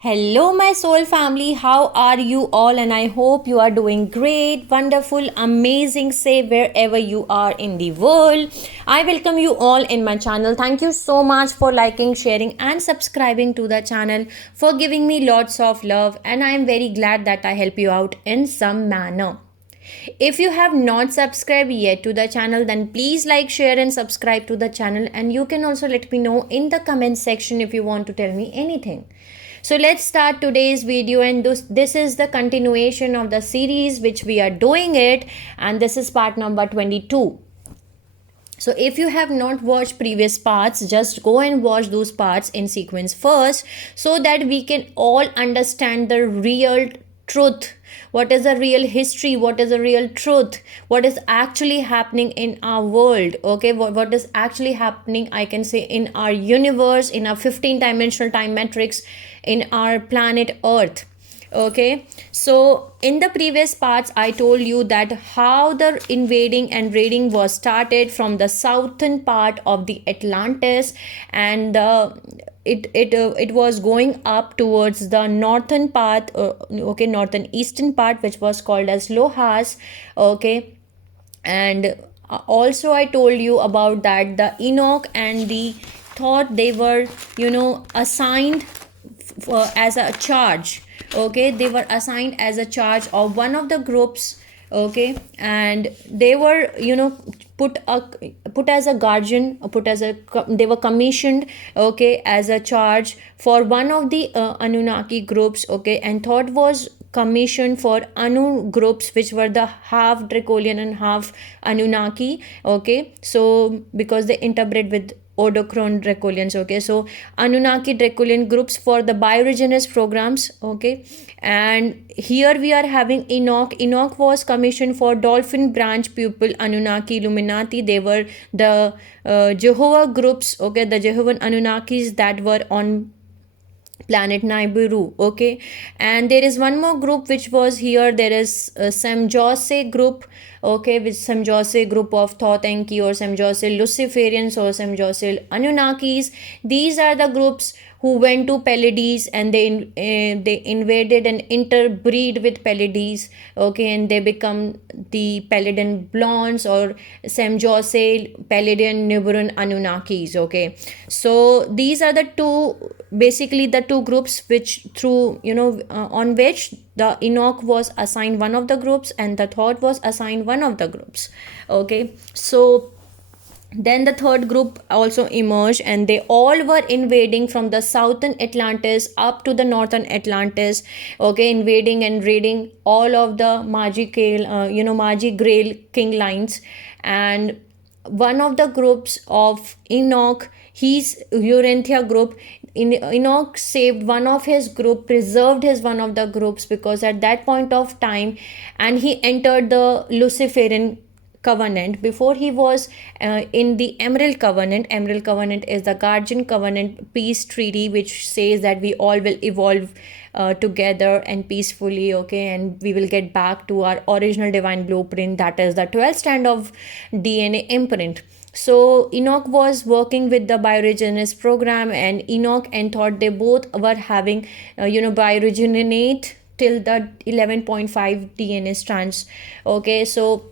Hello, my soul family. How are you all? And I hope you are doing great, wonderful, amazing, safe wherever you are in the world. I welcome you all in my channel. Thank you so much for liking, sharing, and subscribing to the channel, for giving me lots of love. And I am very glad that I help you out in some manner. If you have not subscribed yet to the channel, then please like, share, and subscribe to the channel. And you can also let me know in the comment section if you want to tell me anything. So let's start today's video, and this is the continuation of the series which we are doing it, and this is part number 22. So if you have not watched previous parts, just go and watch those parts in sequence first, so that we can all understand the real truth. What is the real history? What is the real truth? What is actually happening in our world? Okay, what is actually happening, I can say, in our universe, in our 15-dimensional time matrix, in our planet Earth. Okay, so in the previous parts I told you that how the invading and raiding was started from the southern part of the Atlantis, and it was going up towards the northern part, northern eastern part, which was called as Lohas. Okay, and also I told you about that the Enoch and the Thoth, they were assigned as a charge. Okay, they were assigned as a charge of one of the groups. Okay, and they were put as a guardian, they were commissioned, okay, as a charge for one of the Anunnaki groups. Okay, and Thoth was commissioned for Anu groups, which were the half Dracolian and half Anunnaki. Okay, so because they interbred with Odocron Dracolians. Okay, so Anunnaki Dracolian groups for the bioregenesis programs. Okay, and here we are having Enoch. Enoch was commissioned for Dolphin Branch Pupil Anunnaki Illuminati. They were the Jehovah groups. Okay, the Jehovah Anunnakis that were on planet Nibiru. Okay, and there is one more group which was here. There is Semjose group. Okay, with Semjose group of Thoth Enki, or Semjose Luciferians, or Semjose Anunnakis. These are the groups who went to Pleiades, and they invaded and interbreed with Pleiades. Okay, and they become the Pleiadian blondes, or Semjose Pleiadian Nibiruan Anunnakis. Okay, so these are the two, basically the two groups which through on which the Enoch was assigned one of the groups, and the Thoth was assigned one of the groups. Okay, so then the third group also emerged, and they all were invading from the southern Atlantis up to the northern Atlantis. Okay, invading and raiding all of the Magi Grail king lines. And one of the groups of Enoch, his Urantia group, Enoch saved one of his group, preserved his one of the groups, because at that point of time, and he entered the Luciferian covenant before he was in the Emerald Covenant. Emerald Covenant is the guardian covenant peace treaty, which says that we all will evolve together and peacefully. Okay, and we will get back to our original divine blueprint, that is the 12th strand of DNA imprint. So Enoch was working with the bioregenesis program, and Enoch and Thoth, they both were having bioregenerate till the 11.5 DNA strands. Okay, so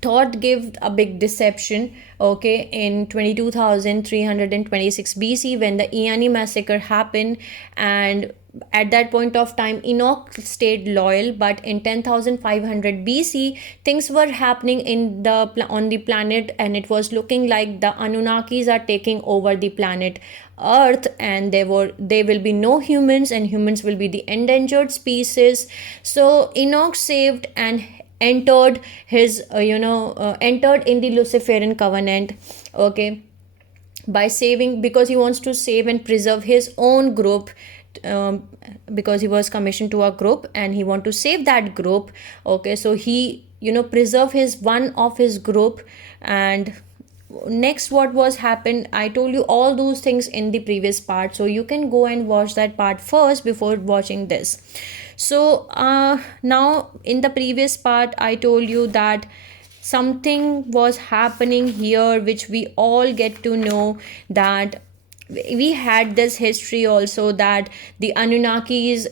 Thoth gave a big deception. Okay, in 22,326 BC, when the Iani massacre happened, and at that point of time Enoch stayed loyal, but in 10,500 BC things were happening on the planet, and it was looking like the Anunnakis are taking over the planet Earth, and there will be no humans, and humans will be the endangered species. So Enoch saved and entered entered in the Luciferian covenant. Okay, by saving, because he wants to save and preserve his own group, because he was commissioned to a group and he want to save that group. Okay, so he preserve his one of his group. And next, what was happened, I told you all those things in the previous part, so you can go and watch that part first before watching this. So now in the previous part I told you that something was happening here which we all get to know, that we had this history also that the Anunnakis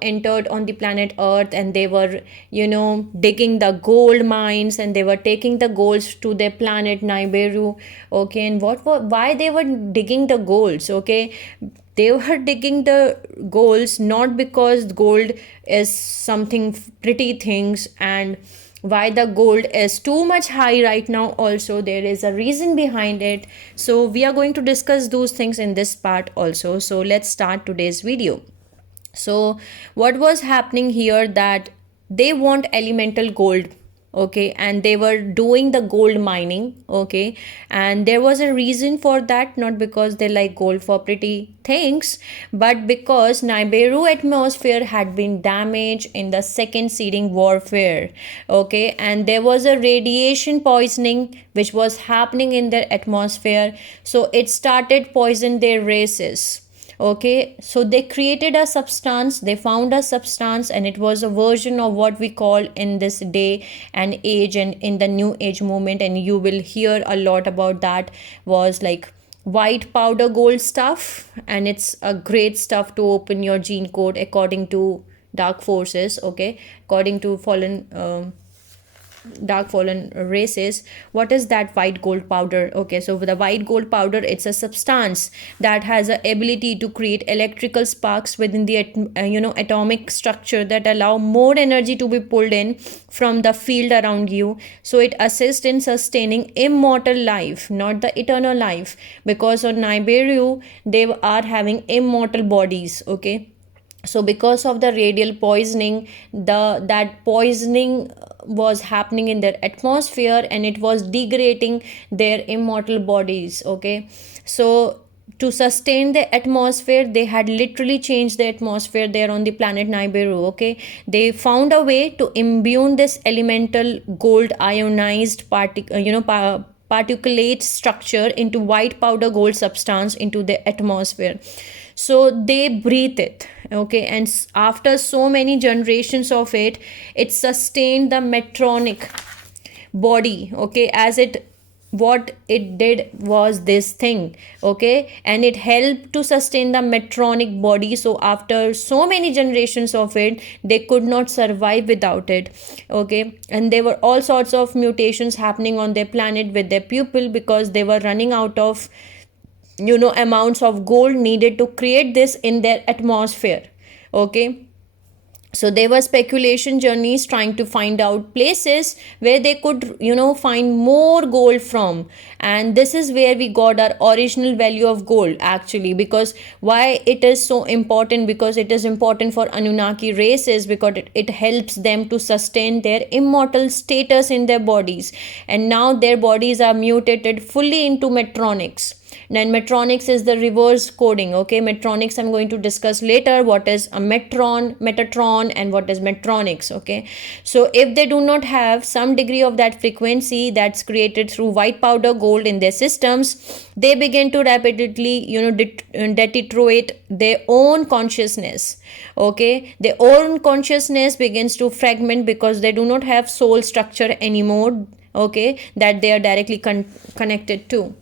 entered on the planet Earth, and they were digging the gold mines, and they were taking the golds to their planet Nibiru. Okay, and why they were digging the golds? Okay, they were digging the golds not because gold is something pretty things, and why the gold is too much high right now also there is a reason behind it. So we are going to discuss those things in this part also. So let's start today's video. So what was happening here, that they want elemental gold, okay, and they were doing the gold mining, okay, and there was a reason for that, not because they like gold for pretty things, but because Nibiru atmosphere had been damaged in the second seeding warfare, okay, and there was a radiation poisoning which was happening in their atmosphere, so it started poison their races. Okay, so they created a substance, they found a substance, and it was a version of what we call in this day and age and in the new age movement, and you will hear a lot about that, was like white powder gold stuff, and it's a great stuff to open your gene code according to dark forces, okay, according to fallen races. What is that white gold powder? Okay, so the white gold powder, it's a substance that has a ability to create electrical sparks within the atomic structure that allow more energy to be pulled in from the field around you, so it assists in sustaining immortal life, not the eternal life, because on Nibiru they are having immortal bodies. Okay, so because of the radial poisoning, that poisoning was happening in their atmosphere, and it was degrading their immortal bodies. Okay, so to sustain the atmosphere, they had literally changed the atmosphere there on the planet Nibiru. Okay, they found a way to imbue this elemental gold ionized particulate structure into white powder gold substance into the atmosphere, so they breathe it. Okay, and after so many generations of it, it sustained the metronic body. Okay, as it, what it did was this thing. Okay, and it helped to sustain the metronic body, so after so many generations of it, they could not survive without it. Okay, and there were all sorts of mutations happening on their planet with their pupil, because they were running out of amounts of gold needed to create this in their atmosphere. Okay, so there were speculation journeys trying to find out places where they could find more gold from, and this is where we got our original value of gold actually. Because why it is so important? Because it is important for Anunnaki races, because it helps them to sustain their immortal status in their bodies, and now their bodies are mutated fully into metronics. Then metronics is the reverse coding. Okay, metronics I'm going to discuss later, what is a metatron and what is metronics. Okay, so if they do not have some degree of that frequency that's created through white powder gold in their systems, they begin to rapidly deteriorate their own consciousness. Okay, their own consciousness begins to fragment because they do not have soul structure anymore. Okay, that they are directly connected to.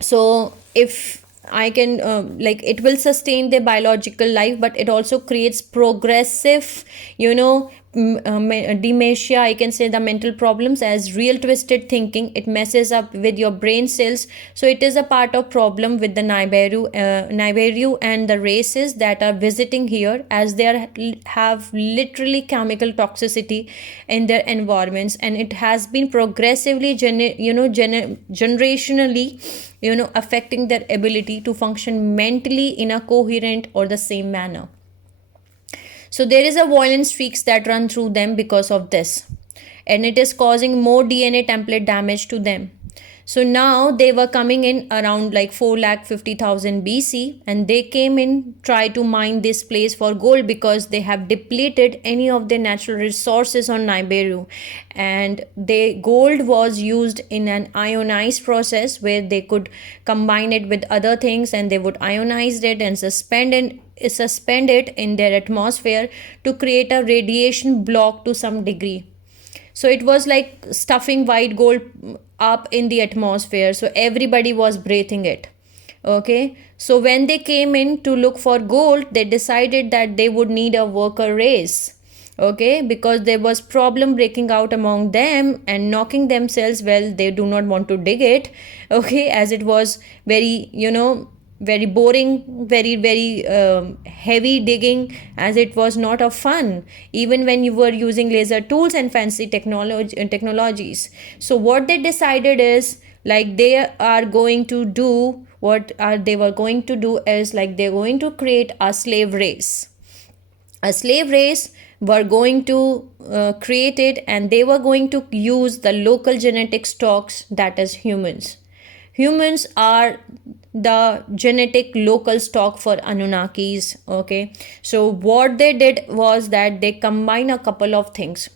So if I can it will sustain their biological life, but it also creates progressive dementia, I can say, the mental problems, as real twisted thinking. It messes up with your brain cells, so it is a part of problem with the Nibiru and the races that are visiting here, as they have literally chemical toxicity in their environments, and it has been progressively generationally affecting their ability to function mentally in a coherent or the same manner. So there is a violent streaks that run through them because of this, and it is causing more DNA template damage to them. So now they were coming in around like 4,50,000 BC, and they came in, try to mine this place for gold, because they have depleted any of their natural resources on Nibiru, and the gold was used in an ionized process where they could combine it with other things, and they would ionize it and suspend it in their atmosphere to create a radiation block to some degree. So it was like stuffing white gold up in the atmosphere, so everybody was breathing it. Okay, so when they came in to look for gold, they decided that they would need a worker race. Okay, because there was problem breaking out among them and knocking themselves. Well, they do not want to dig it. Okay, as it was very, very boring, very heavy digging, as it was not of fun even when you were using laser tools and fancy technologies. So what they decided is, like, they were going to do is, like, they're going to create a slave race. A slave race were going to create it, and they were going to use the local genetic stocks, that is humans. Humans are the genetic local stock for Anunnakis. Okay, so what they did was that they combine a couple of things.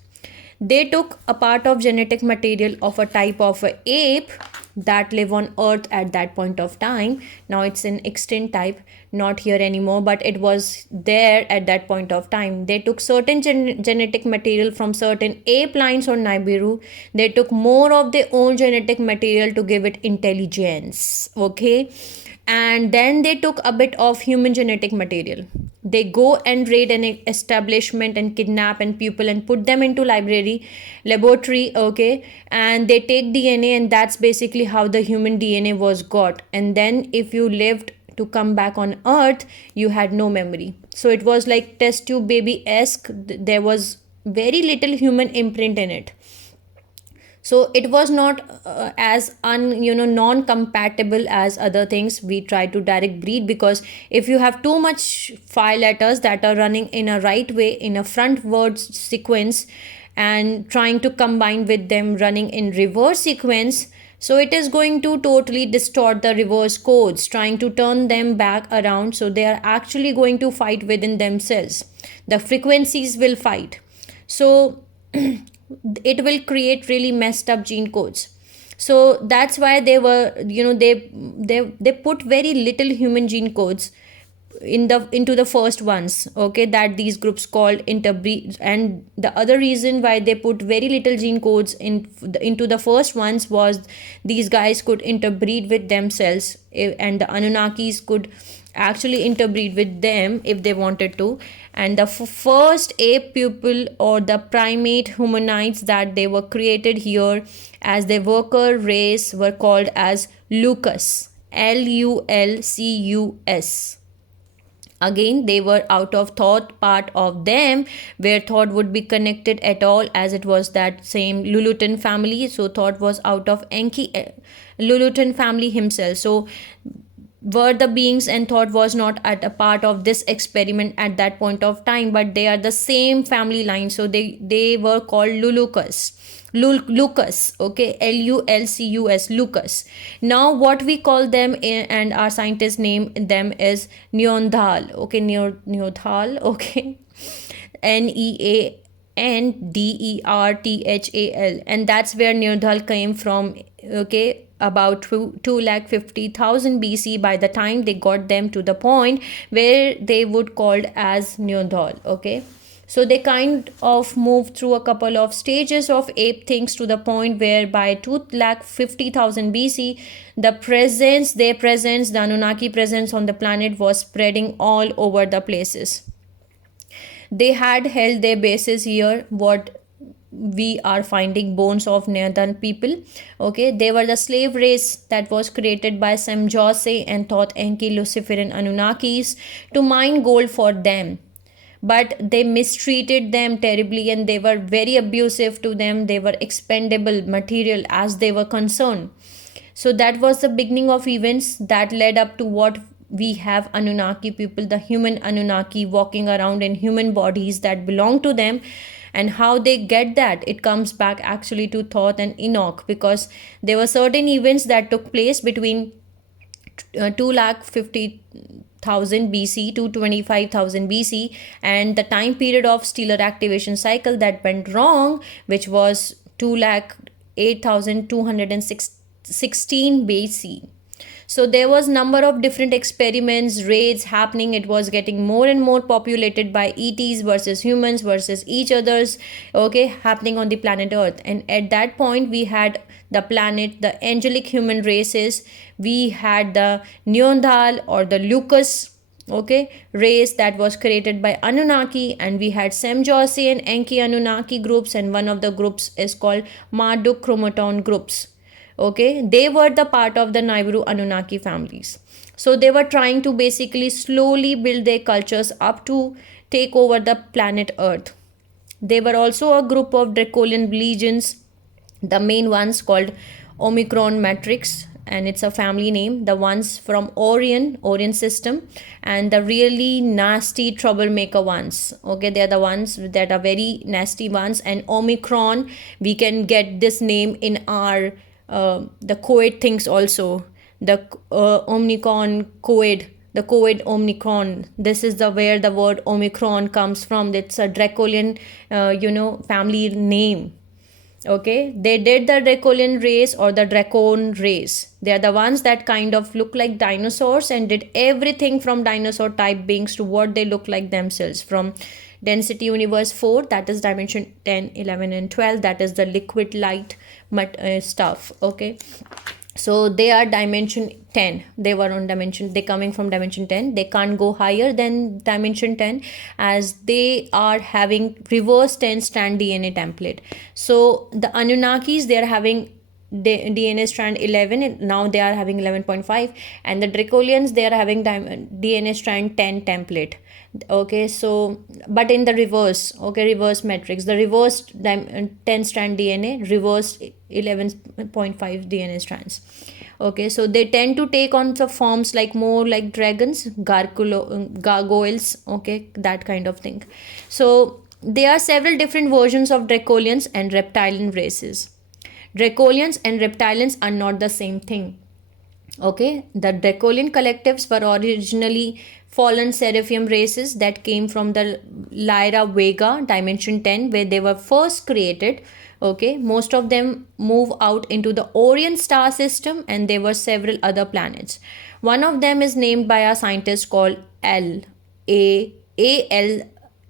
They took a part of genetic material of a type of a ape that live on earth at that point of time. Now it's an extinct type, not here anymore, but it was there at that point of time. They took certain genetic material from certain ape lines on Nibiru. They took more of their own genetic material to give it intelligence. Okay, and then they took a bit of human genetic material. They go and raid an establishment and kidnap and pupil and put them into laboratory. Okay, and they take DNA, and that's basically how the human DNA was got. And then if you lived to come back on earth, you had no memory. So it was like test tube baby-esque. There was very little human imprint in it. So it was not as non compatible as other things we try to direct breed, because if you have too much 5 letters that are running in a right way in a frontward sequence and trying to combine with them running in reverse sequence, so it is going to totally distort the reverse codes, trying to turn them back around. So they are actually going to fight within themselves. The frequencies will fight. So it will create really messed up gene codes. So that's why they were, they put very little human gene codes into the first ones. Okay, that these groups called interbreed. And the other reason why they put very little gene codes into the first ones was these guys could interbreed with themselves, and the Anunnakis could actually interbreed with them if they wanted to. And the first ape pupil, or the primate humanoids that they were created here as the worker race, were called as Lucus. Lulcus. Again, they were out of Thoth part of them, where Thoth would be connected at all, as it was that same Lulutin family. So Thoth was out of Enki, Lulutin family himself. So were the beings, and Thoth was not at a part of this experiment at that point of time, but they are the same family line. So they were called Lucus. Okay, Lulcus, Lucus. Now what we call them, and our scientists name them, is Neanderthal. Okay, Neanderthal. Okay, Neanderthal, and that's where Neanderthal came from. Okay, about 250,000 BC, by the time they got them to the point where they would called as Neanderthal. Okay, so they kind of moved through a couple of stages of ape things to the point where by 250,000 BC, the Anunnaki presence on the planet was spreading all over the places. They had held their bases here, what we are finding bones of Neanderthal people. Okay, they were the slave race that was created by Semjose and Thoth Enki Luciferian Anunnakis to mine gold for them. But they mistreated them terribly, and they were very abusive to them. They were expendable material as they were concerned. So that was the beginning of events that led up to what we have Anunnaki people, the human Anunnaki, walking around in human bodies that belong to them. And how they get that, it comes back actually to Thoth and Enoch, because there were certain events that took place between 250,000 BC to 25,000 BC, and the time period of stellar activation cycle that went wrong, which was 208,216 BC. So there was number of different experiments, raids happening. It was getting more and more populated by ETs versus humans versus each others, okay, happening on the planet Earth. And at that point we had the planet, the angelic human races. We had the Neanderthal or the Lucas, okay, race that was created by Anunnaki, and we had Semjosi and Enki Anunnaki groups, and one of the groups is called Marduk Chromaton groups. Okay, they were the part of the Nibiru Anunnaki families. So they were trying to basically slowly build their cultures up to take over the planet Earth. They were also a group of Dracolian legions, the main ones called Omicron Matrix, and it's a family name, the ones from Orion system, and the really nasty troublemaker ones. Okay, they are the ones that are very nasty ones. And Omicron, we can get this name in our the COVID things also, the Omicron COVID, the COVID Omicron. This is the where the word Omicron comes from. It's a Dracolian family name. Okay, they did the Dracolian race or the Dracon race. They are the ones that kind of look like dinosaurs and did everything from dinosaur type beings to what they look like themselves, from density universe 4, that is dimension 10, 11 and 12, that is the liquid light stuff. Okay, so they are dimension 10. They were on dimension, they coming from dimension 10. They can't go higher than dimension 10 as they are having reverse 10 strand DNA template. So the Anunnakis, they are having DNA strand 11, and now they are having 11.5, and the Dracolians, they are having DNA strand 10 template. Okay, so but in the reverse, okay, reverse matrix, the reversed 10 strand DNA, reversed 11.5 DNA strands. Okay, so they tend to take on the forms like more like dragons, gargoyles, okay, that kind of thing. So there are several different versions of Dracolians and reptilian races. Dracolians and reptilians are not the same thing. Okay, the Dracolian collectives were originally fallen seraphim races that came from the Lyra Vega dimension 10, where they were first created. Okay, most of them move out into the Orion star system, and there were several other planets. One of them is named by a scientist called Allen.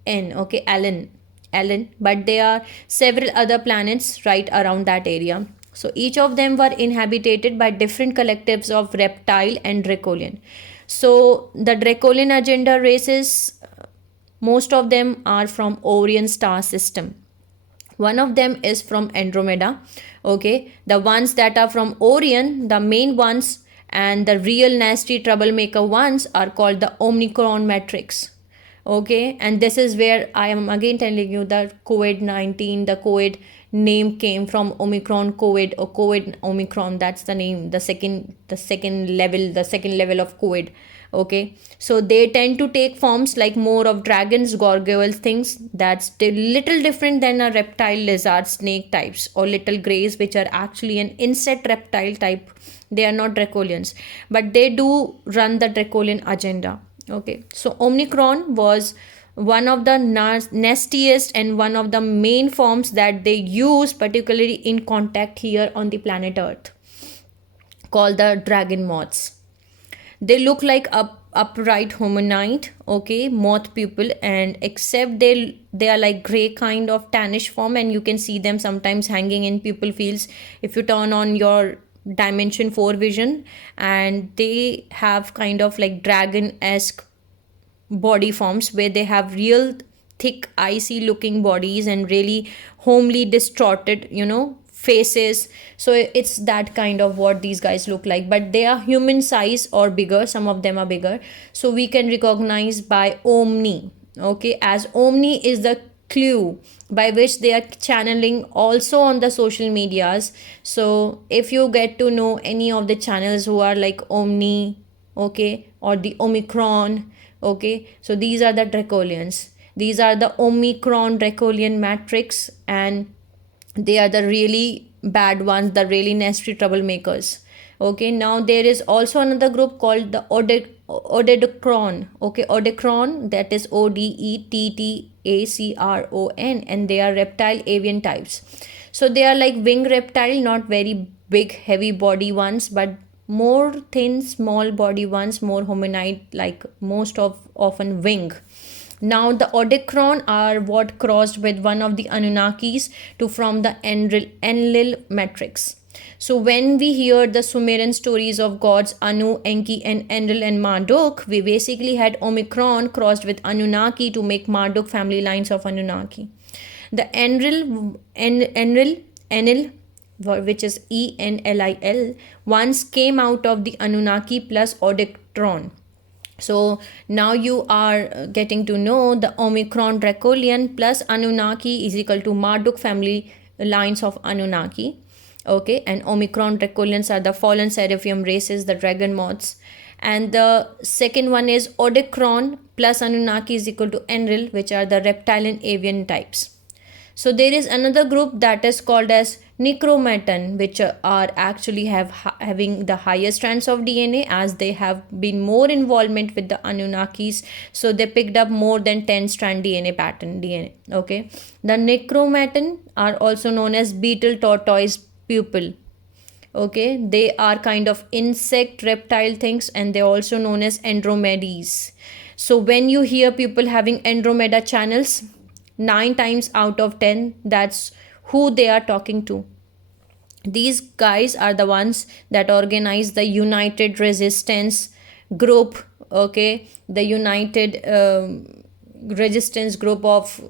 Okay, Allen, but there are several other planets right around that area. So each of them were inhabited by different collectives of reptile and Dracolian. So the Dracolian agenda races, most of them are from Orion star system. One of them is from Andromeda. Okay, the ones that are from Orion, the main ones and the real nasty troublemaker ones, are called the Omicron Matrix. Okay, and this is where I am again telling you that COVID-19, the COVID name came from Omicron COVID or COVID Omicron. That's the name, the second level of COVID. Okay, so they tend to take forms like more of dragons, gargoyles, things that's little different than a reptile, lizard, snake types, or little greys, which are actually an insect reptile type. They are not Dracolians, but they do run the Dracolian agenda. Okay, so Omicron was one of the nastiest and one of the main forms that they use, particularly in contact here on the planet Earth, called the dragon moths. They look like upright hominid, okay, moth people, and except they are like gray kind of tannish form, and you can see them sometimes hanging in pupil fields if you turn on your dimension 4 vision, and they have kind of like dragon-esque body forms where they have real thick icy looking bodies and really homely distorted faces. So it's that kind of what these guys look like, but they are human size or bigger. Some of them are bigger, so we can recognize by Omni. Okay, as Omni is the clue by which they are channeling also on the social medias. So if you get to know any of the channels who are like Omni, okay, or the Omicron, okay, so these are the Dracolians. These are the Omicron Dracolian Matrix, and they are the really bad ones, the really nasty troublemakers. Okay, now there is also another group called the Odedocron. Okay, Odecron, that is Odettacron, and they are reptile avian types. So they are like wing reptile, not very big heavy body ones, but more thin, small body ones, more hominid, like most of often wing. Now the Odicron are what crossed with one of the Anunnakis to form the Enlil matrix. So when we hear the Sumerian stories of gods Anu, Enki, and Enlil and Marduk, we basically had Omicron crossed with Anunnaki to make Marduk family lines of Anunnaki. The Enlil, which is Enlil, once came out of the Anunnaki plus Odicron. So now you are getting to know the Omicron Dracolian plus Anunnaki is equal to Marduk family lines of Anunnaki. Okay, and Omicron Dracolians are the fallen seraphim races, the dragon moths. And the second one is Odicron plus Anunnaki is equal to Enlil, which are the reptilian avian types. So there is another group that is called as Necromaton, which are actually having the highest strands of DNA, as they have been more involvement with the Anunnakis. So they picked up more than 10 strand DNA pattern DNA. Okay, the Necromaton are also known as beetle tortoise pupil. Okay, they are kind of insect reptile things, and they're also known as Andromedes. So when you hear people having Andromeda channels, 9 times out of 10 that's who they are talking to. These guys are the ones that organize the United Resistance Group. Okay, the United Resistance Group of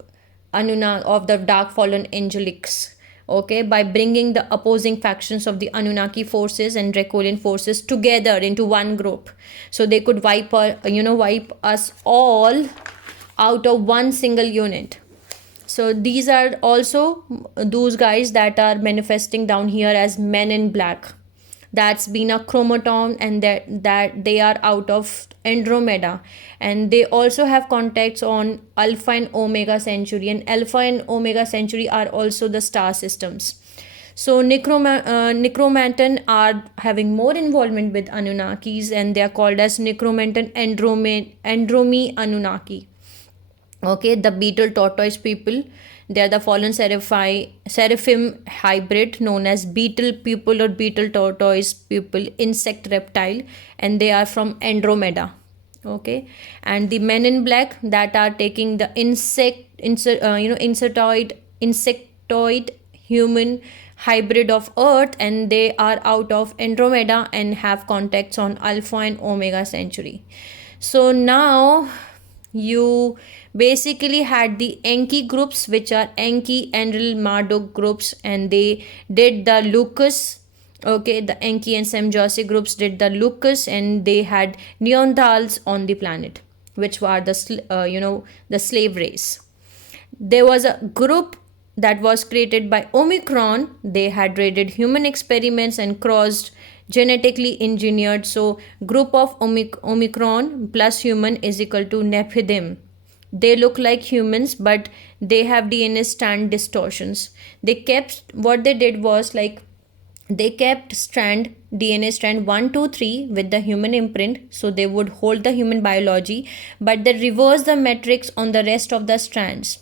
of the Dark Fallen Angelics. Okay, by bringing the opposing factions of the Anunnaki forces and Dracolian forces together into one group, so they could wipe us all out of one single unit. So these are also those guys that are manifesting down here as Men in Black. That's been a chromaton, and that they are out of Andromeda, and they also have contacts on Alpha and Omega Centauri, and Alpha and Omega Centauri are also the star systems. So Necromanton are having more involvement with Anunnakis, and they are called as Necromanton Andromi Anunnaki. Okay, the beetle tortoise people, they are the fallen seraphim hybrid known as beetle people or beetle tortoise people insect reptile, and they are from Andromeda. Okay, and the Men in Black that are taking the insectoid human hybrid of Earth, and they are out of Andromeda and have contacts on Alpha and Omega Centauri. So now you basically had the Enki groups, which are Enki, Enlil, Marduk groups, and they did the Lucas. Okay, the Enki and Semjosi groups did the Lucas, and they had Neanderthals on the planet, which were the slave race. There was a group that was created by Omicron. They had raided human experiments and crossed genetically engineered. So group of Omicron plus human is equal to Nephidim. They look like humans, but they have DNA strand distortions. What they did was, like, they kept DNA strand 1, 2, 3 with the human imprint, so they would hold the human biology, but they reversed the matrix on the rest of the strands.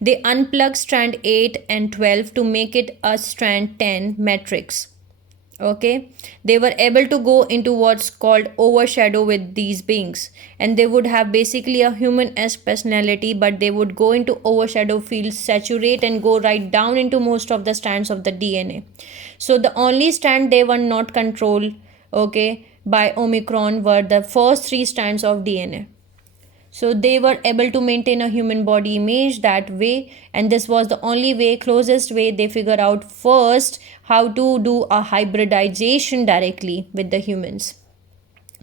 They unplugged strand 8 and 12 to make it a strand 10 matrix. Okay, they were able to go into what's called overshadow with these beings, and they would have basically a human-esque personality, but they would go into overshadow fields, saturate, and go right down into most of the strands of the DNA. So the only strand they were not controlled, okay, by Omicron were the first 3 strands of DNA. So they were able to maintain a human body image that way, and this was the only way, closest way they figured out first how to do a hybridization directly with the humans.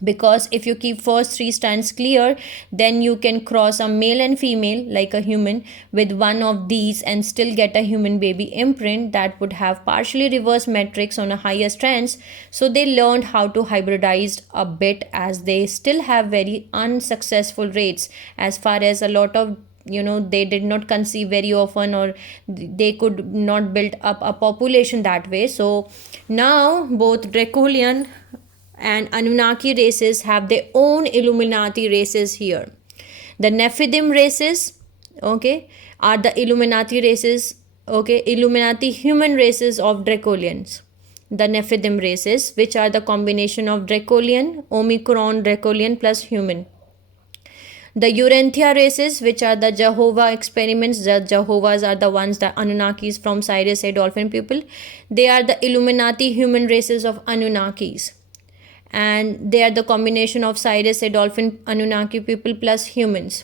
Because if you keep first 3 strands clear, then you can cross a male and female like a human with one of these and still get a human baby imprint that would have partially reverse matrix on a higher strands. So they learned how to hybridize a bit, as they still have very unsuccessful rates, as far as a lot of they did not conceive very often, or they could not build up a population that way. So now both Dracolian and Anunnaki races have their own Illuminati races here. The Nephidim races, okay, are the Illuminati races, okay, Illuminati human races of Dracolians. the Nephilim races, which are the combination of Dracolian, Omicron, Dracolian plus human. The Urantia races, which are the Jehovah experiments. The Jehovahs are the ones, the Anunnakis from Sirius A dolphin people. They are the Illuminati human races of Anunnakis. And they are the combination of Sirius A dolphin Anunnaki people plus humans.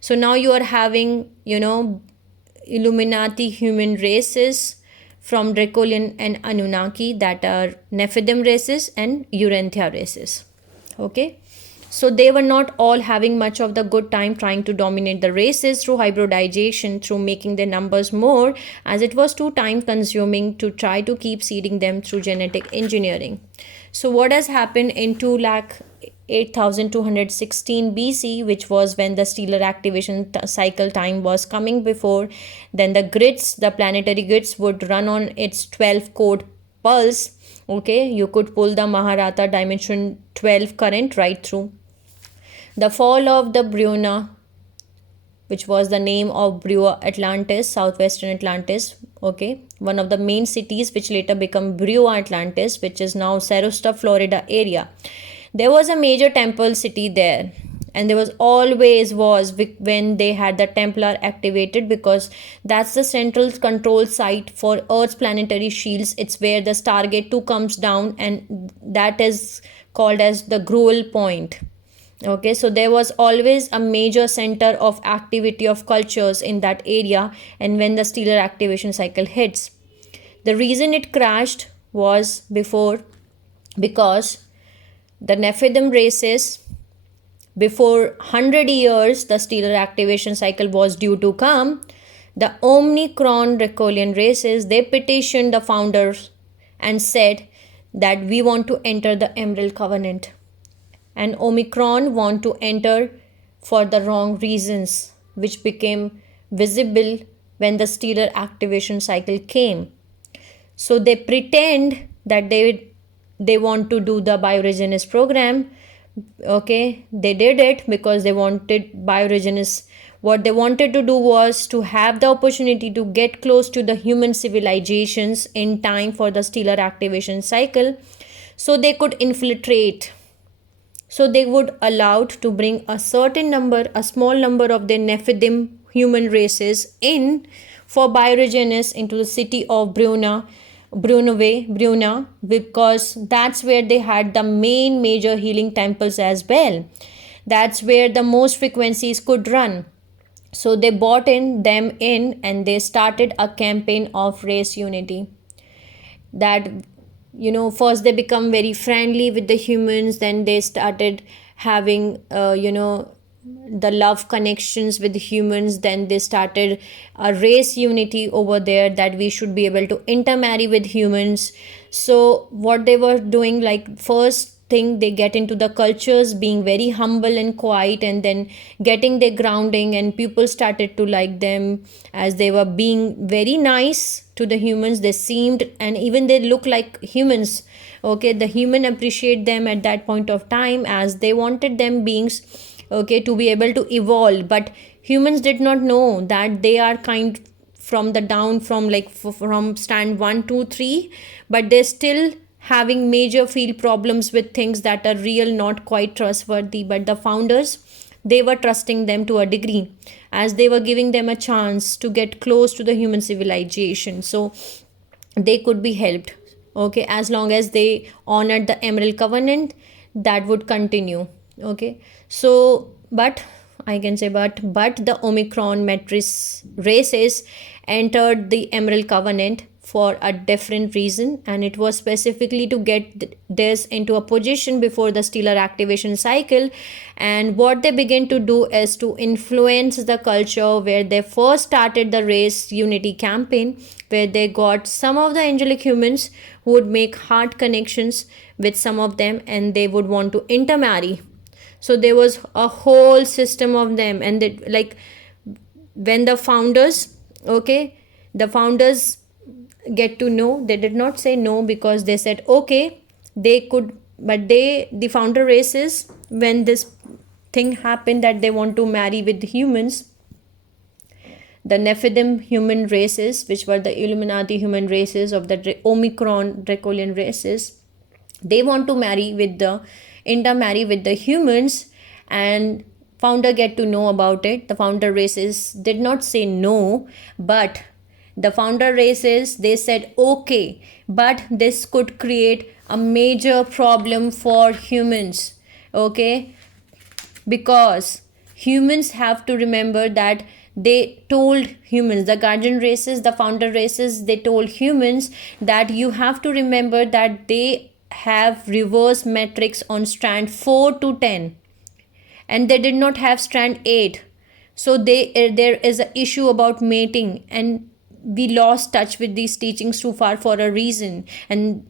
So now you are having, Illuminati human races from Dracolian and Anunnaki, that are Nephilim races and Urantia races. Okay. So they were not all having much of the good time trying to dominate the races through hybridization, through making their numbers more, as it was too time consuming to try to keep seeding them through genetic engineering. So what has happened in 2,08,216 BC, which was when the stellar activation cycle time was coming before, then the grids, the planetary grids would run on its 12-code pulse. Okay, you could pull the Mahabharata dimension 12 current right through. The fall of the Bruna, which was the name of Brewer Atlantis, southwestern Atlantis, okay, one of the main cities which later become Brewer Atlantis, which is now Sarasota, Florida area. There was a major temple city there, and there was always when they had the Templar activated, because that's the central control site for Earth's planetary shields. It's where the Stargate 2 comes down, and that is called as the Gruel Point. Okay, so there was always a major center of activity of cultures in that area, and when the stellar activation cycle hits, the reason it crashed was because the Nephilim races, before 100 years the stellar activation cycle was due to come, the Omicron Dracolian races, they petitioned the founders and said that we want to enter the Emerald Covenant. And Omicron want to enter for the wrong reasons, which became visible when the stellar activation cycle came. So they pretend that they want to do the bioregenesis program. Okay, they did it because they wanted bioregenesis. What they wanted to do was to have the opportunity to get close to the human civilizations in time for the stellar activation cycle, so they could infiltrate. So they would allowed to bring a certain number, a small number of the Nephilim human races in for bioregenesis into the city of Bruna, because that's where they had the major healing temples as well. That's where the most frequencies could run. So they brought them in, and they started a campaign of race unity. That, first they become very friendly with the humans, then they started having the love connections with humans, then they started a race unity over there, that we should be able to intermarry with humans. So what they were doing, like, first thing, they get into the cultures being very humble and quiet, and then getting their grounding, and people started to like them as they were being very nice to the humans. They seemed, and even they look like humans. Okay, the human appreciate them at that point of time, as they wanted them beings, okay, to be able to evolve. But humans did not know that they are kind from the down, from stand 1 2 3, but they still having major field problems with things that are real, not quite trustworthy. But the founders, they were trusting them to a degree, as they were giving them a chance to get close to the human civilization, so they could be helped. Okay, as long as they honored the Emerald Covenant, that would continue. Okay, so but the Omicron matrix races entered the Emerald Covenant for a different reason, and it was specifically to get this into a position before the stellar activation cycle. And what they begin to do is to influence the culture, where they first started the race unity campaign, where they got some of the angelic humans who would make heart connections with some of them, and they would want to intermarry. So there was a whole system of them, and when the founders get to know, they did not say no, because they said okay, they could, but the founder races, when this thing happened that they want to marry with the humans, the Nephilim human races, which were the Illuminati human races of the Omicron Dracolian races. They want to intermarry with the humans, and founder get to know about it. The founder races did not say no, but the founder races, they said okay, but this could create a major problem for humans. Okay, because humans have to remember that they told humans, the guardian races, the founder races, they told humans that you have to remember that they have reverse matrix on strand 4 to 10, and they did not have strand 8. So there is an issue about mating, and we lost touch with these teachings too far for a reason. And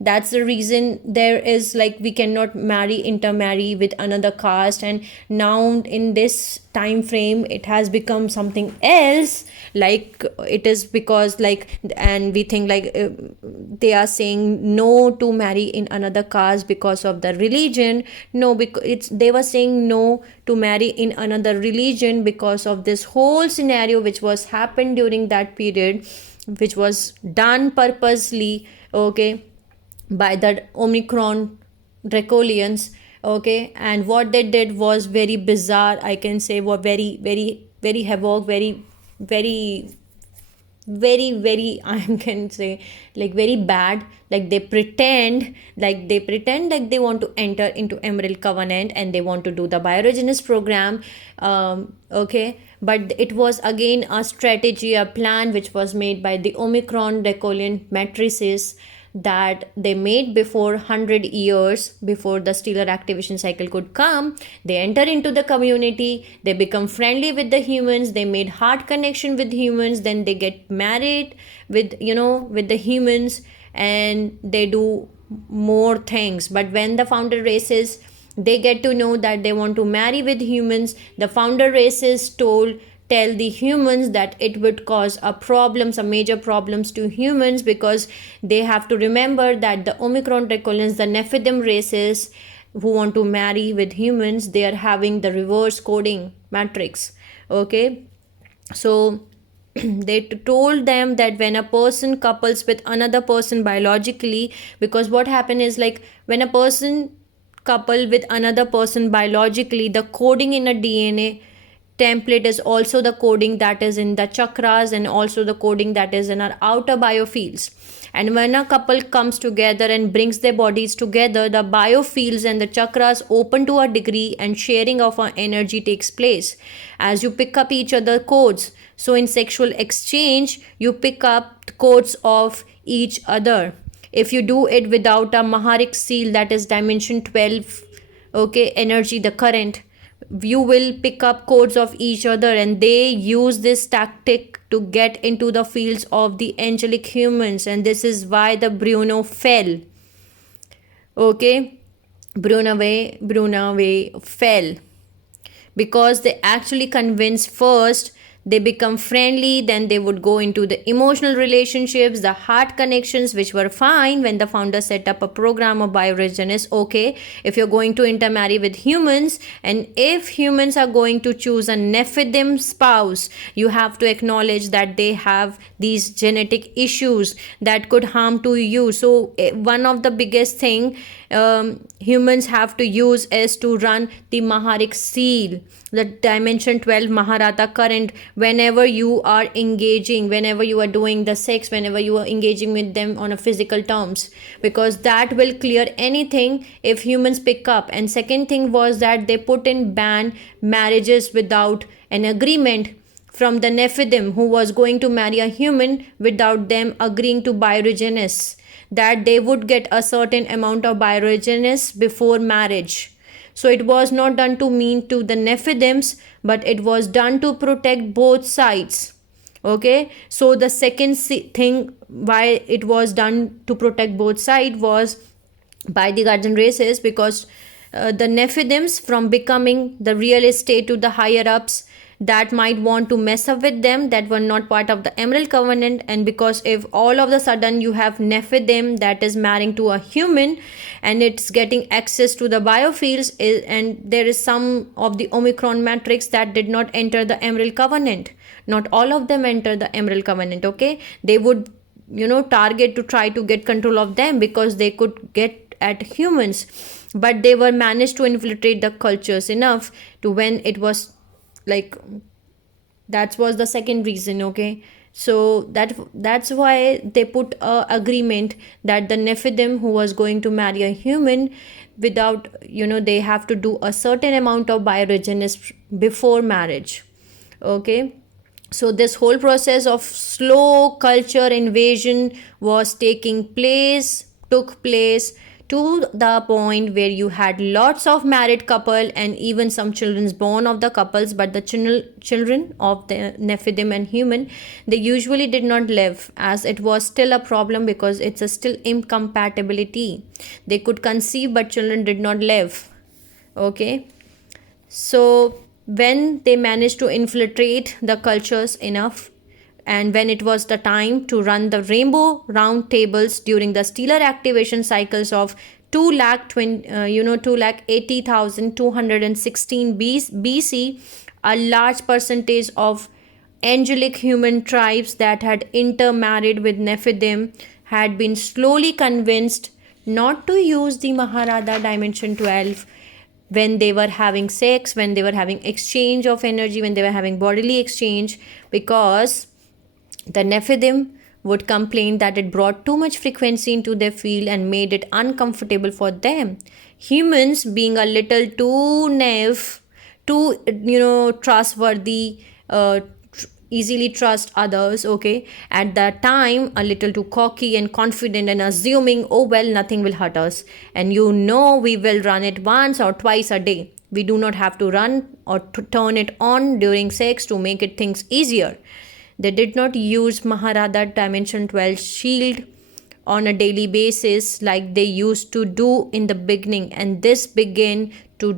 that's the reason there is, like, we cannot intermarry with another caste. And now in this time frame it has become something else. Like, it is because, like, and we think like they are saying no to marry in another caste because of the religion. No, because they were saying no to marry in another religion because of this whole scenario which was happened during that period, which was done purposely, okay, by the Omicron Dracolians. Okay, and what they did was very bizarre, I can say, were very, very, very havoc, very, very, very, very, I can say, like, very bad. Like, they pretend like they want to enter into Emerald Covenant, and they want to do the Bioregenesis program. Okay, but it was again a strategy, a plan which was made by the Omicron Dracolian matrices that they made before 100 years before the stellar activation cycle could come. They enter into the community, they become friendly with the humans, they made heart connection with humans, then they get married with the humans, and they do more things. But when the founder races, they get to know that they want to marry with humans, the founder races tell the humans that it would cause some major problems to humans, because they have to remember that the Omicron Dracolians, the Nephilim races who want to marry with humans, they are having the reverse coding matrix. Okay, so they told them that when a person couples with another person biologically, because what happened is, like, when a person couple with another person biologically, the coding in a DNA template is also the coding that is in the chakras, and also the coding that is in our outer biofields. And when a couple comes together and brings their bodies together, the biofields and the chakras open to a degree, and sharing of our energy takes place as you pick up each other codes. So in sexual exchange, you pick up codes of each other. If you do it without a Maharik seal, that is dimension 12, okay, energy, the current, you will pick up codes of each other, and they use this tactic to get into the fields of the angelic humans. And this is why the Bruno fell. Okay, Brunaway fell, because they actually convinced first, they become friendly, then they would go into the emotional relationships, the heart connections, which were fine when the founder set up a program of Bioregenesis. Okay, if you're going to intermarry with humans, and if humans are going to choose a Nephilim spouse, you have to acknowledge that they have these genetic issues that could harm to you. So one of the biggest thing humans have to use is to run the Maharik seal, the dimension 12 Maharata current, whenever you are engaging, whenever you are doing the sex, whenever you are engaging with them on a physical terms, because that will clear anything if humans pick up. And second thing was that they put in ban marriages without an agreement from the Nephilim, who was going to marry a human without them agreeing to Bioregenesis, that they would get a certain amount of Bioregenesis before marriage. So it was not done to mean to the Nephilims, but it was done to protect both sides. Okay, so the second thing why it was done to protect both sides was by the guardian races, because the Nephilims, from becoming the real estate to the higher ups, that might want to mess up with them, that were not part of the Emerald Covenant. And because if all of a sudden you have Nephilim that is marrying to a human and it's getting access to the biofields, and there is some of the Omicron matrix that did not enter the Emerald Covenant. Not all of them enter the Emerald Covenant, okay? They would, target to try to get control of them because they could get at humans, but they were managed to infiltrate the cultures enough to when it was like, that was the second reason, okay? So that's why they put a agreement that the Nephilim who was going to marry a human, without, they have to do a certain amount of bioregenesis before marriage, okay? So this whole process of slow culture invasion took place to the point where you had lots of married couple and even some children born of the couples, but the children of the Nephilim and human, they usually did not live, as it was still a problem because it's a still incompatibility. They could conceive but children did not live, okay? So when they managed to infiltrate the cultures enough, and when it was the time to run the rainbow round tables during the stellar activation cycles of 2,80,216 BC, a large percentage of angelic human tribes that had intermarried with Nephilim had been slowly convinced not to use the Maharada Dimension 12 when they were having sex, when they were having exchange of energy, when they were having bodily exchange, because the Nephilim would complain that it brought too much frequency into their field and made it uncomfortable for them. Humans, being a little too naive, too trustworthy, easily trust others, okay, at that time a little too cocky and confident and assuming, oh well, nothing will hurt us, and we will run it once or twice a day. We do not have to run or to turn it on during sex to make it things easier. They did not use Maharada Dimension 12 shield on a daily basis like they used to do in the beginning, and this began to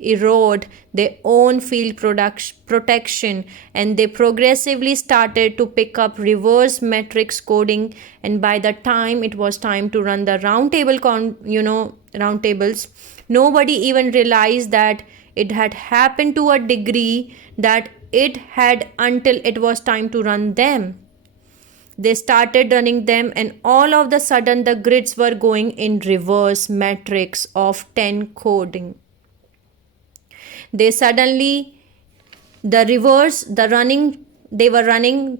erode their own field protection, and they progressively started to pick up reverse matrix coding. And by the time it was time to run the roundtables, nobody even realized that it had happened to a degree that it had until it was time to run them. They started running them, and all of the sudden the grids were going in reverse matrix of 10 coding. They suddenly, they were running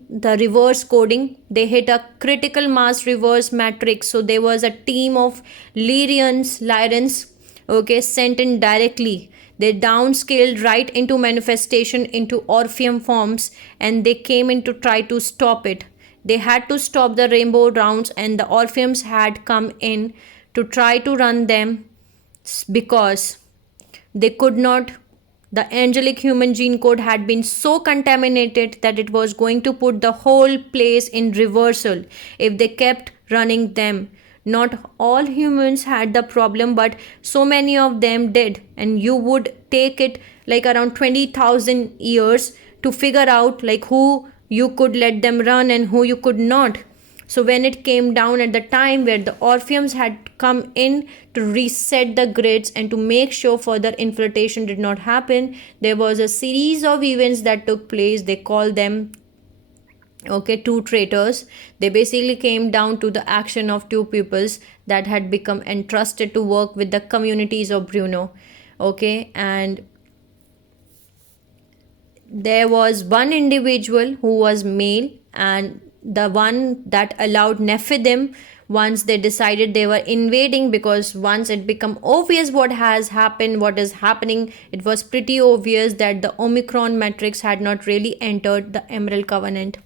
the reverse coding. They hit a critical mass reverse matrix. So there was a team of Lyrans, okay, sent in directly. They downscaled right into manifestation into Orpheum forms, and they came in to try to stop it. They had to stop the rainbow rounds, and the Orpheums had come in to try to run them because they could not. The angelic human gene code had been so contaminated that it was going to put the whole place in reversal if they kept running them. Not all humans had the problem, but so many of them did, and you would take it like around 20,000 years to figure out like who you could let them run and who you could not. So when it came down at the time where the Orpheums had come in to reset the grids and to make sure further infiltration did not happen, there was a series of events that took place. They called them, okay, two traitors. They basically came down to the action of two peoples that had become entrusted to work with the communities of Bruno, okay. And there was one individual who was male, and the one that allowed Nephilim, once they decided they were invading, because once it became obvious what is happening, it was pretty obvious that the Omicron matrix had not really entered the Emerald Covenant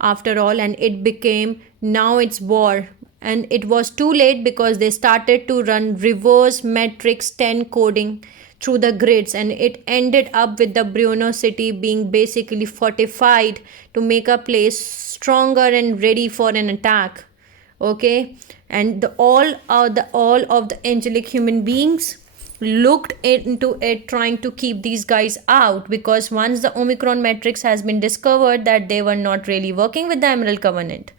after all, and it became, now it's war. And it was too late because they started to run reverse matrix 10 coding through the grids, and it ended up with the Bruno city being basically fortified to make a place stronger and ready for an attack, okay. And all of the angelic human beings looked into it trying to keep these guys out, because once the Omicron matrix has been discovered that they were not really working with the Emerald Covenant,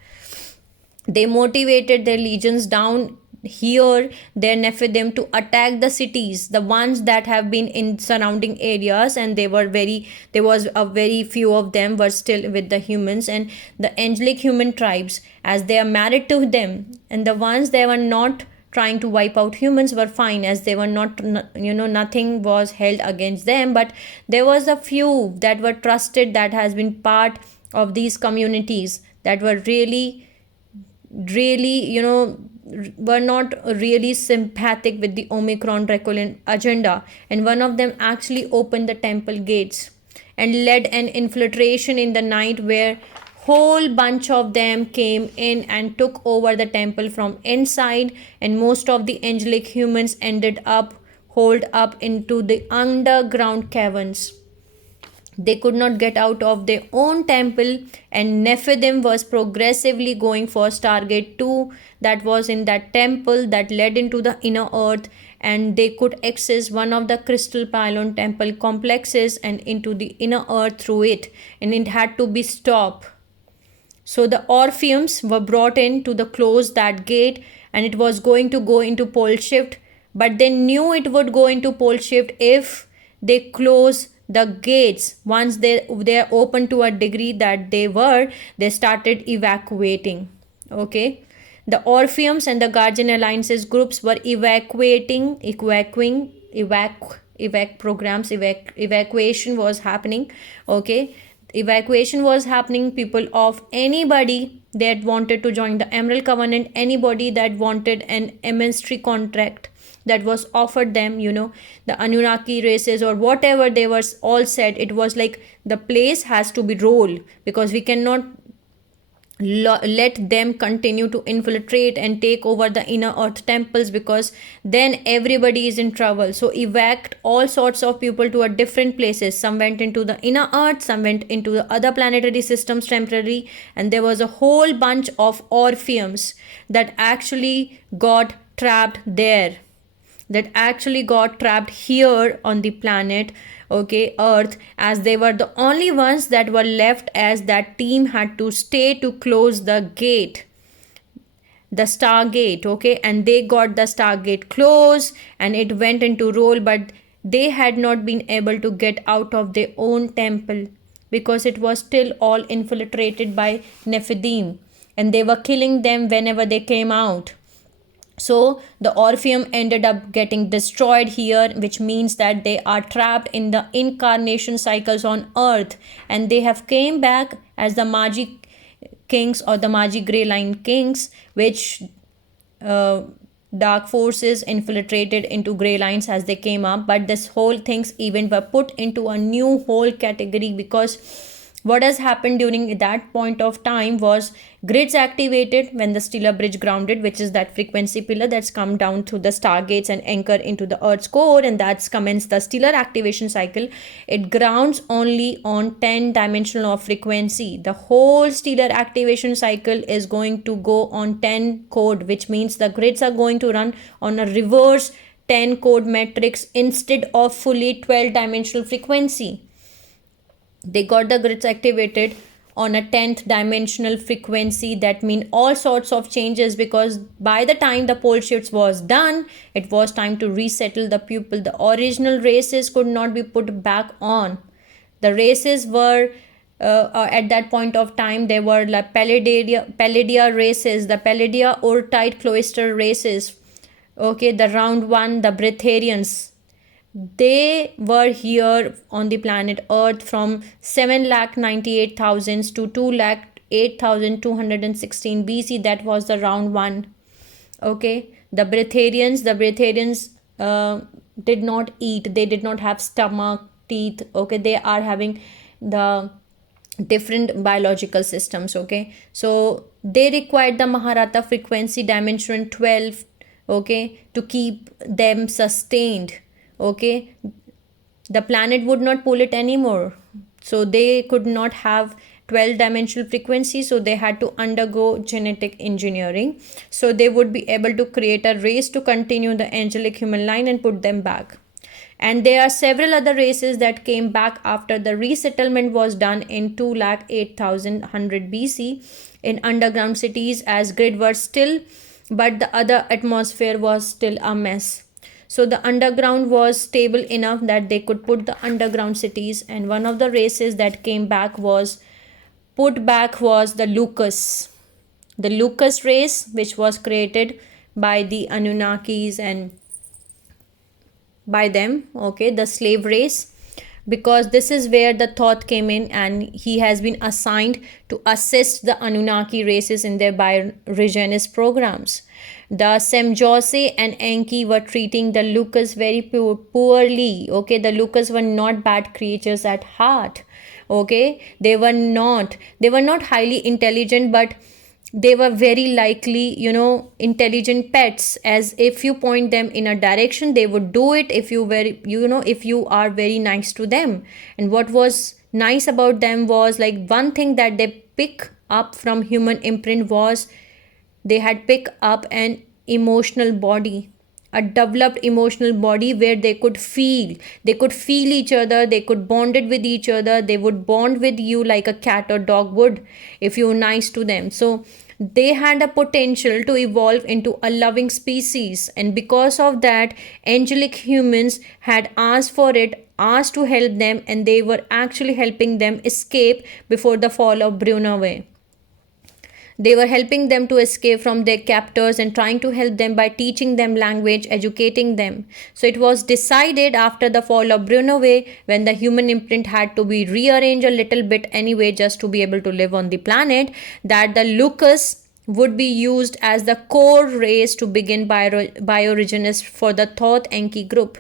they motivated their legions down here, their Nephilim, to attack the cities, the ones that have been in surrounding areas, and there was a very few of them were still with the humans and the angelic human tribes, as they are married to them, and the ones they were not trying to wipe out humans were fine, as they were not, nothing was held against them. But there was a few that were trusted, that has been part of these communities, that were really, were not really sympathetic with the Omicron Draculian agenda, and one of them actually opened the temple gates and led an infiltration in the night, where whole bunch of them came in and took over the temple from inside, and most of the angelic humans ended up holed up into the underground caverns. They could not get out of their own temple, and Nephilim was progressively going for Stargate 2, that was in that temple that led into the inner earth, and they could access one of the crystal pylon temple complexes and into the inner earth through it, and it had to be stopped. So the Orpheums were brought in to the close that gate, and it was going to go into pole shift, but they knew it would go into pole shift if they close the gates. Once they're open to a degree that they started evacuating. Okay, the Orpheums and the Guardian Alliances groups were evacuation was happening. Okay, evacuation was happening. People of anybody that wanted to join the Emerald Covenant, anybody that wanted an ministry contract that was offered them, the Anunnaki races or whatever, they were all said, it was like the place has to be rolled, because we cannot let them continue to infiltrate and take over the inner earth temples, because then everybody is in trouble. So evac all sorts of people to a different places. Some went into the inner earth, some went into the other planetary systems temporarily, and there was a whole bunch of Orpheums that actually got trapped there, that actually got trapped here on the planet, okay, Earth, as they were the only ones that were left, as that team had to stay to close the gate, the Stargate. Okay, and they got the Stargate closed and it went into roll, but they had not been able to get out of their own temple, because it was still all infiltrated by Nephilim, and they were killing them whenever they came out. So the Orpheum ended up getting destroyed here, which means that they are trapped in the incarnation cycles on Earth, and they have came back as the Magi Kings or the Magi Grey Line Kings, which dark forces infiltrated into Grey Lines as they came up. But this whole things even were put into a new whole category, because what has happened during that point of time was grids activated when the stellar bridge grounded, which is that frequency pillar that's come down through the stargates and anchor into the Earth's core, and that's commenced the stellar activation cycle. It grounds only on 10 dimensional of frequency. The whole stellar activation cycle is going to go on 10 code, which means the grids are going to run on a reverse 10 code matrix instead of fully 12 dimensional frequency. They got the grids activated on a 10th dimensional frequency. That means all sorts of changes, because by the time the pole shifts was done, it was time to resettle the people. The original races could not be put back on. The races were at that point of time, they were like Palladia races, the Palladia Ortite Cloister races, okay, the round one, the Breatharians. They were here on the planet Earth from 7,98,000 to 2,08,216 BC. That was the round one. Okay, the Breatharians did not eat. They did not have stomach, teeth. Okay, they are having the different biological systems. Okay, so they required the Maharata frequency dimension 12, okay, to keep them sustained. Okay, the planet would not pull it anymore, so they could not have 12-dimensional frequency, so they had to undergo genetic engineering. So they would be able to create a race to continue the angelic human line and put them back. And there are several other races that came back after the resettlement was done in 2,08,100 BC in underground cities, as grid were still, but the other atmosphere was still a mess. So the underground was stable enough that they could put the underground cities, and one of the races that came back was the Lucas. The Lucas race, which was created by the Anunnakis and by them, okay, the slave race, because this is where the Thoth came in, and he has been assigned to assist the Anunnaki races in their bioregenesis programs. The Semjose and Enki were treating the Lucas very poorly. Okay, the Lucas were not bad creatures at heart. Okay, they were not highly intelligent, but they were very likely, intelligent pets. As if you point them in a direction, they would do it if you are very nice to them. And what was nice about them was, like, one thing that they pick up from human imprint was they had picked up an emotional body, a developed emotional body, where they could feel each other, they could bond it with each other, they would bond with you like a cat or dog would if you're nice to them. So they had a potential to evolve into a loving species, and because of that, angelic humans had asked to help them, and they were actually helping them escape before the fall of Brunei. They were helping them to escape from their captors and trying to help them by teaching them language, educating them. So it was decided after the fall of Brunei, when the human imprint had to be rearranged a little bit anyway just to be able to live on the planet, that the Lucas would be used as the core race to begin bioregenesis for the Thoth Enki group.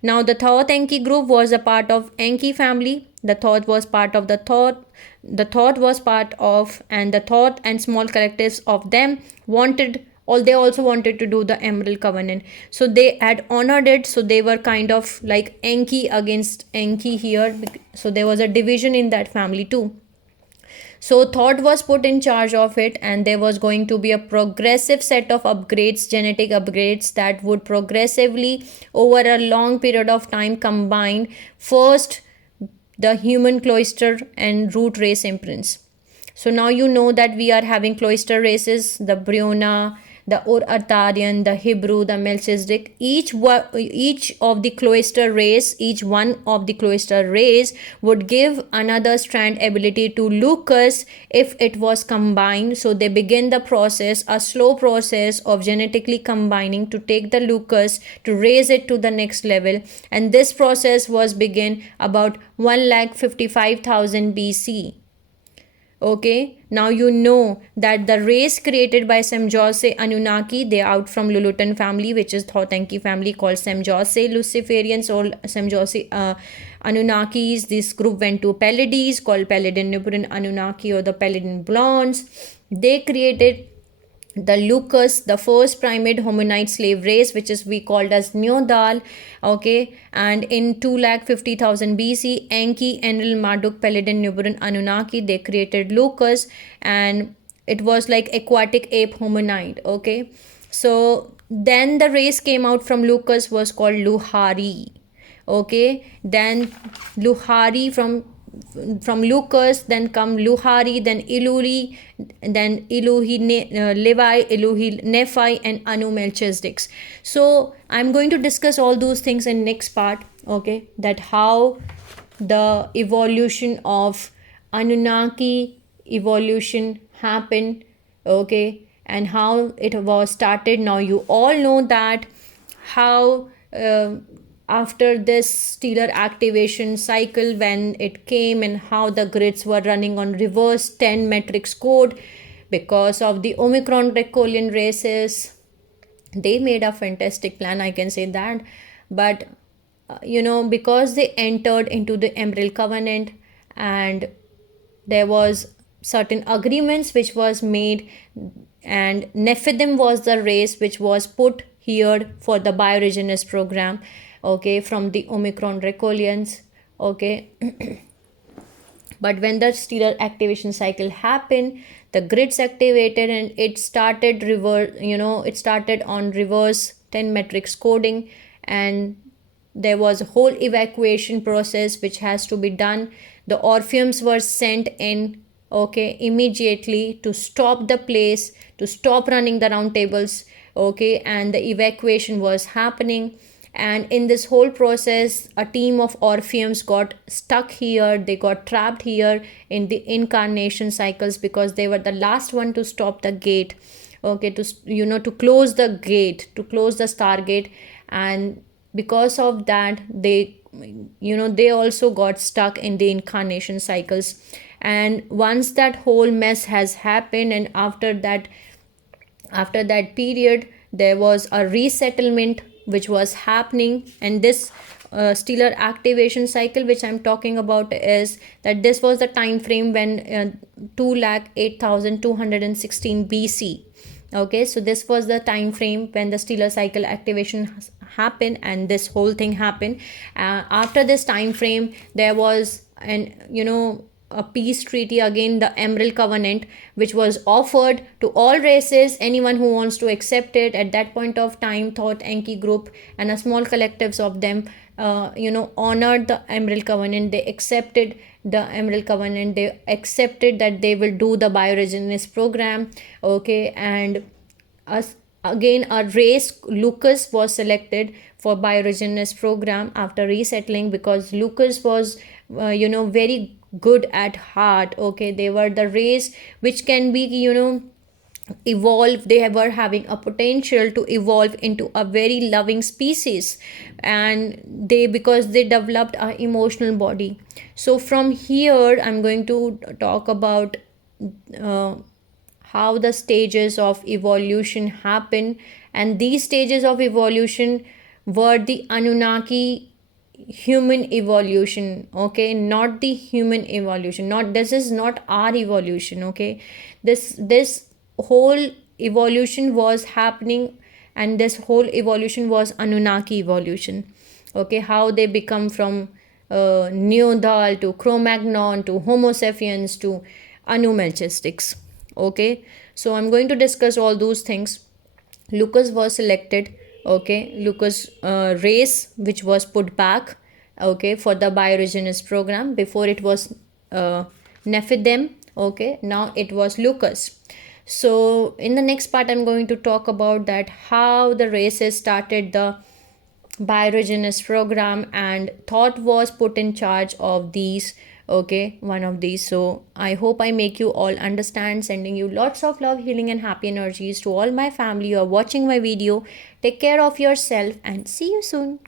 Now the Thoth Enki group was a part of Enki family. The Thoth was part of and the Thoth and small collectives of them they also wanted to do the Emerald Covenant. So they had honored it. So they were kind of like Enki against Enki here. So there was a division in that family too. So Thoth was put in charge of it, and there was going to be a progressive set of upgrades, genetic upgrades, that would progressively over a long period of time combine first the human cloister and root race imprints. So now you know that we are having cloister races, the Briona, the Ur-Artarian, the Hebrew, the Melchizedek. Each one of the cloister race would give another strand ability to Lucas if it was combined. So they begin the process, a slow process of genetically combining to take the Lucas to raise it to the next level. And this process was begin about 1,55,000 BC. Okay, now you know that the race created by Semjose Anunnaki, they are out from Lulutan family, which is Thoth Enki family, called Semjose Luciferians or Semjose Anunnakis. This group went to Pleiades, called Pleiadian Nibiruan Anunnaki or the Pleiadian Blondes. They created the Lucas, the first primate hominid slave race, which is we called as Neodal. Okay, and in 2,50,000 BC, Enki, Enlil, Marduk, Pleiadian, Nibiruan, Anunnaki, they created Lucas, and it was like aquatic ape hominid. Okay, so then the race came out from Lucas was called Luhari. Okay, then Luhari from Lucas, then come Luhari, then Iluri, then Levi, Nephi, and Anu Melchizedek. So I'm going to discuss all those things in next part. Okay, that how the evolution of Anunnaki evolution happened. Okay, and how it was started. Now you all know that how after this stellar activation cycle, when it came, and how the grids were running on reverse 10 matrix code because of the Omicron Dracolian races. They made a fantastic plan, I can say that. But because they entered into the Emerald Covenant, and there was certain agreements which was made, and Nephilim was the race which was put here for the bioregenesis program. Okay, from the Omicron Dracolians. Okay. But when the stellar activation cycle happened, the grids activated and it started it started on reverse 10 matrix coding, and there was a whole evacuation process which has to be done. The orpheums were sent in, okay, immediately to stop the place, to stop running the round tables, okay, and the evacuation was happening. And in this whole process, a team of orpheums got stuck here, they got trapped here in the incarnation cycles, because they were the last one to stop the gate, okay, to close the gate, to close the stargate. And because of that, they also got stuck in the incarnation cycles. And once that whole mess has happened, and after that period, there was a resettlement which was happening. And this stellar activation cycle which I'm talking about is that this was the time frame when 2,08,216 BC. Okay, so this was the time frame when the stellar cycle activation happened, and this whole thing happened. After this time frame, there was a peace treaty, again the Emerald Covenant, which was offered to all races, anyone who wants to accept it. At that point of time, Thoth Enki group and a small collectives of them honored the Emerald Covenant. They accepted the Emerald Covenant, they accepted that they will do the bioregenesis program, okay. And us again, a race, Lucas, was selected for bioregenesis program after resettling, because Lucas was very good at heart, okay. They were the race which can be evolve, they were having a potential to evolve into a very loving species. And because they developed a emotional body. So from here I'm going to talk about how the stages of evolution happen. And these stages of evolution were the Anunnaki human evolution, okay, not the human evolution. Not, this is not our evolution, okay. This whole evolution was happening, and this whole evolution was Anunnaki evolution, okay. How they become from Neanderthal to Cro-Magnon to Homo sapiens to Anumelchistics, okay. So I'm going to discuss all those things. Lucas was selected, okay. Lucas race which was put back, okay, for the bioregenesis program. Before it was Nephilim, okay. Now it was Lucas. So in the next part I'm going to talk about that how the races started the bioregenesis program, and Thoth was put in charge of these, okay, one of these. So I hope I make you all understand. Sending you lots of love, healing and happy energies to all my family who are watching my video. Take care of yourself and see you soon.